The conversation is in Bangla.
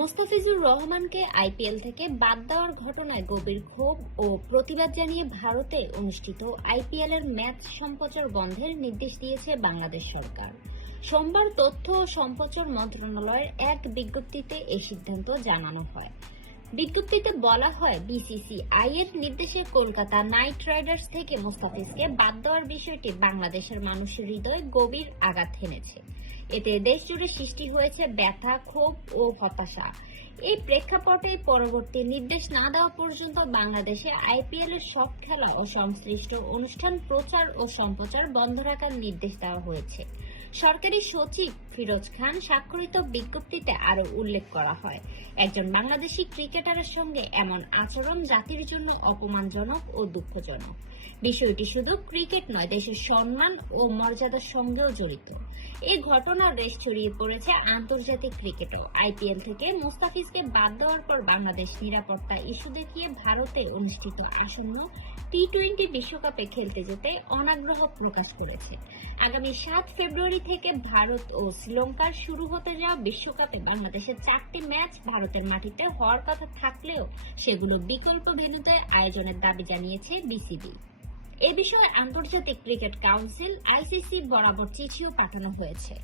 মোস্তাফিজুর রহমানকে আইপিএল থেকে বাদ দেওয়ার ঘটনায় গভীর ক্ষোভ ও প্রতিবাদ জানিয়ে ভারতে অনুষ্ঠিত আইপিএলের ম্যাচ সম্প্রচার বন্ধের নির্দেশ দিয়েছে বাংলাদেশ সরকার। সোমবার তথ্য ও সম্প্রচার মন্ত্রণালয়ের এক বিজ্ঞপ্তিতে এই সিদ্ধান্ত জানানো হয়। বিজ্ঞপ্তিতে বলা হয়, বিসিসিআই এর নির্দেশে কলকাতা নাইট রাইডার্স থেকে মোস্তাফিজকে বাদ দেওয়ার বিষয়টি বাংলাদেশের মানুষের হৃদয়ে গভীর আঘাত হেনেছে। এতে দেশজুড়ে সৃষ্টি হয়েছে ব্যথা, ক্ষোভ ও হতাশা। এই প্রেক্ষাপটে পরবর্তী নির্দেশ না দেওয়া পর্যন্ত বাংলাদেশে আইপিএল এর সব খেলা ও সংশ্লিষ্ট অনুষ্ঠান প্রচার ও সম্প্রচার বন্ধ রাখার নির্দেশ দেওয়া হয়েছে। সরকারি সচিব ফিরোজ খান স্বাক্ষরিত বিজ্ঞপ্তিতে আরও উল্লেখ করা হয়, একজন বাংলাদেশি ক্রিকেটারের সঙ্গে এমন আচরণ জাতির জন্য অপমানজনক ও দুঃখজনক। বিষয়টি শুধু ক্রিকেট নয়, দেশের সম্মান ও মর্যাদার সঙ্গেও জড়িত। এই ঘটনার রেশ ছড়িয়ে পড়েছে আন্তর্জাতিক ক্রিকেটেও। আইপিএল থেকে মোস্তাফিজকে বাদ দেওয়ার পর বাংলাদেশ নিরাপত্তা ইস্যু দেখিয়ে ভারতে অনুষ্ঠিত আসন্ন টি-20 বিশ্বকাপে খেলতে যেতে অনাগ্রহ প্রকাশ করেছে। আগামী 7 ফেব্রুয়ারি থেকে ভারত ও শ্রীলঙ্কার শুরু হতে যাওয়া বিশ্বকাপে বাংলাদেশের 4টি ম্যাচ ভারতের মাটিতে হওয়ার কথা থাকলেও সেগুলো বিকল্প ভেন্যুতে আয়োজনের দাবি জানিয়েছে বিসিবি। এ বিষয়ে আন্তর্জাতিক ক্রিকেট কাউন্সিল আইসিসি বরাবর চিঠিও পাঠানো হয়েছে।